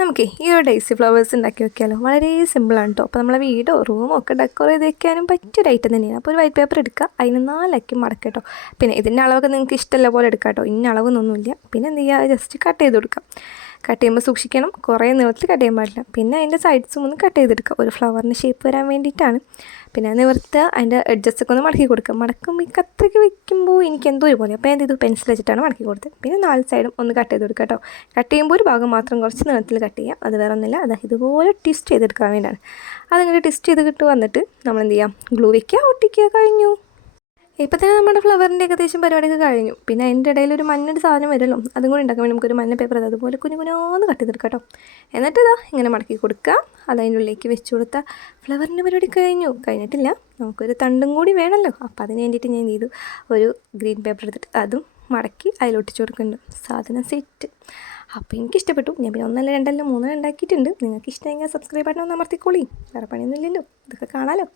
നമുക്ക് ഈ ഒരു ഡേയ്സി ഫ്ലവേഴ്സ് ഉണ്ടാക്കി വെക്കാമല്ലോ. വളരെ സിമ്പിളാണ് കേട്ടോ. അപ്പോൾ നമ്മളെ വീടോ റൂമോ ഒക്കെ ഡെക്കോർ ചെയ്ത് വെക്കാനും പറ്റിയൊരു ഐറ്റം തന്നെയാണ്. അപ്പോൾ ഒരു വൈറ്റ് പേപ്പർ എടുക്കുക, അതിന് 4 ആക്കി മടക്കുക കേട്ടോ. പിന്നെ ഇതിൻ്റെ അളവൊക്കെ നിങ്ങൾക്ക് ഇഷ്ടമുള്ള പോലെ എടുക്കാം കേട്ടോ. ഇന്ന അളവൊന്നുമില്ല. പിന്നെ എന്ത് ചെയ്യുക, ജസ്റ്റ് കട്ട് ചെയ്ത് കൊടുക്കാം. കട്ട് ചെയ്യുമ്പോൾ സൂക്ഷിക്കണം, കുറേ നീളത്തിൽ കട്ട് ചെയ്യാൻ പാടില്ല. പിന്നെ അതിൻ്റെ സൈഡ്സും ഒന്ന് കട്ട് ചെയ്തെടുക്കുക, ഒരു ഫ്ലവറിൻ്റെ ഷേപ്പ് വരാൻ വേണ്ടിയിട്ടാണ്. പിന്നെ നിവർത്തുക, അതിൻ്റെ എഡ്ജസ്റ്റൊക്കെ ഒന്ന് മടക്കി കൊടുക്കുക. മടക്കുമ്പോൾ ഈ കത്രിക വെക്കുമ്പോൾ എനിക്ക് എന്തോ ഒരു പോലെ, അപ്പോൾ എന്ത് ചെയ്തു, പെൻസിൽ വെച്ചിട്ടാണ് മടക്കി കൊടുത്തത്. പിന്നെ 4 സൈഡും ഒന്ന് കട്ട് ചെയ്ത് കൊടുക്കുക കേട്ടോ. കട്ട് ചെയ്യുമ്പോൾ ഒരു ഭാഗം മാത്രം കുറച്ച് നീളത്തിൽ കട്ട് ചെയ്യാം, അത് വേറെ ഒന്നുമില്ല, അത് ഇതുപോലെ ട്വിസ്റ്റ് ചെയ്തെടുക്കാൻ വേണ്ടിയാണ്. അതങ്ങനെ ട്വിസ്റ്റ് ചെയ്ത് കിട്ടുക. വന്നിട്ട് നമ്മൾ എന്ത് ചെയ്യാം, ഗ്ലൂ വയ്ക്കുക, ഒട്ടിക്കുക, കഴിഞ്ഞു. ഇപ്പോൾ തന്നെ നമ്മുടെ ഫ്ലവറിൻ്റെ ഏകദേശം പരിപാടിയൊക്കെ കഴിഞ്ഞു. പിന്നെ അതിൻ്റെ ഇടയിൽ ഒരു മഞ്ഞൊരു സാധനം വരുമല്ലോ, അതും കൂടി ഉണ്ടാക്കാൻ വേണ്ടി നമുക്കൊരു മഞ്ഞ പേപ്പർ അതുപോലെ കുഞ്ഞുകുഞ്ഞോന്ന് കട്ട് ചെയ്തെടുക്കാം കേട്ടോ. എന്നിട്ട് ഇതാ ഇങ്ങനെ മടക്കി കൊടുക്കുക, അതതിൻ്റെ ഉള്ളിലേക്ക് വെച്ച് കൊടുത്താൽ ഫ്ലവറിൻ്റെ പരിപാടി കഴിഞ്ഞിട്ടില്ല. നമുക്കൊരു തണ്ടും കൂടി വേണമല്ലോ. അപ്പോൾ അതിന് വേണ്ടിയിട്ട് ഞാൻ ചെയ്തു, ഒരു ഗ്രീൻ പേപ്പർ എടുത്തിട്ട് അതും മടക്കി അതിലൊട്ടിച്ച് കൊടുക്കുന്നുണ്ട്. സാധനം സെറ്റ്. അപ്പോൾ എനിക്കിഷ്ടപ്പെട്ടു. ഞാൻ പിന്നെ 1 2 3 ഉണ്ടാക്കിയിട്ടുണ്ട്. നിങ്ങൾക്ക് ഇഷ്ടമെങ്കിൽ സബ്സ്ക്രൈബ് ബട്ടൺ ഒന്ന് അമർത്തിക്കോളി. വേറെ പണിയൊന്നുമില്ലല്ലോ, ഇതൊക്കെ കാണാമല്ലോ.